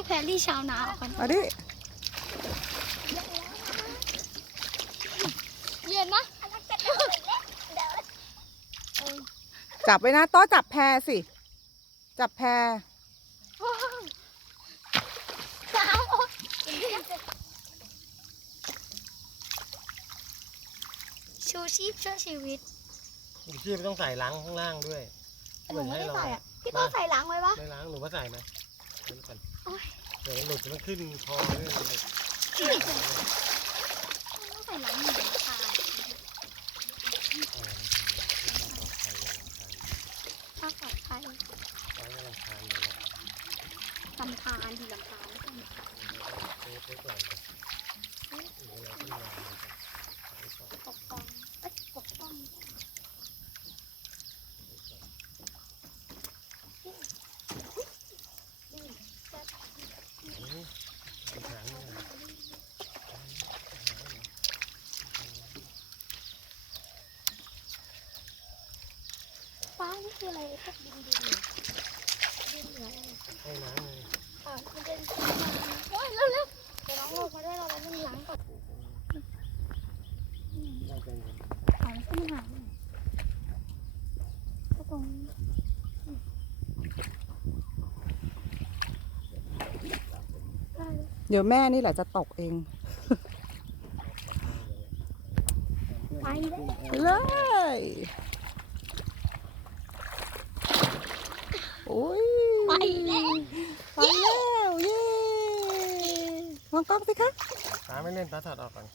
พี่แพรรี่ชาวนาออกกันมาดิ เย็นนะจับไว้นะโต๊ะจับแพรสิ จับแพรสาวชูชีพช่วยชีวิตอยู่ที่ไม่ต้องใส่ล้างข้างล่างด้วยหนูไม่ได้เราใส่อะพี่ต้องใส่หลังไว้ปะไม่ล้างหนูก็ใส่ไหมเดี๋ยว ก่อนโอ๊ยเดี๋ยวมันหลุดมันขึ้นคอด้วยต้องใส่หลังหนูค่ะถ้าปลอดภัยไว้ให้ลำคาญอยู่แล้วลำพานดีลำพานแล้วกัน เซฟไว้ก่อนเลยเดี๋ยวเราขึ้นมาเลยครับไว้ก่อน ปกป้องเอ้ยปกป้อง นี่เอาหางนี่นะ ฟ้านี่คืออะไรพวกดินดินเหรอดินเหลืออะไรให้น้ำเลยอ่ามันเป็นโอ้ยเร็วเร็วเดี๋ยวน้องลงมาด้วยเราไปนึ่งล้างก่อนได้เป็นขอขึ้นมาหาหน่อยก็ตรงนี้ได้เลยเดี๋ยวแม่นี่แหละจะตกเองไปเลย ไปเลยโอ้ย ไปแล้ว ไปแล้วเย้ม องกล้องสิคะป้าไม่เล่นป้าถอดออกก่อน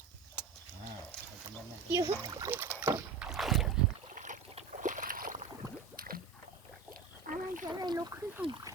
อยู่อะไรจะอะไรลุกขึ้นก่อนเย็นไหม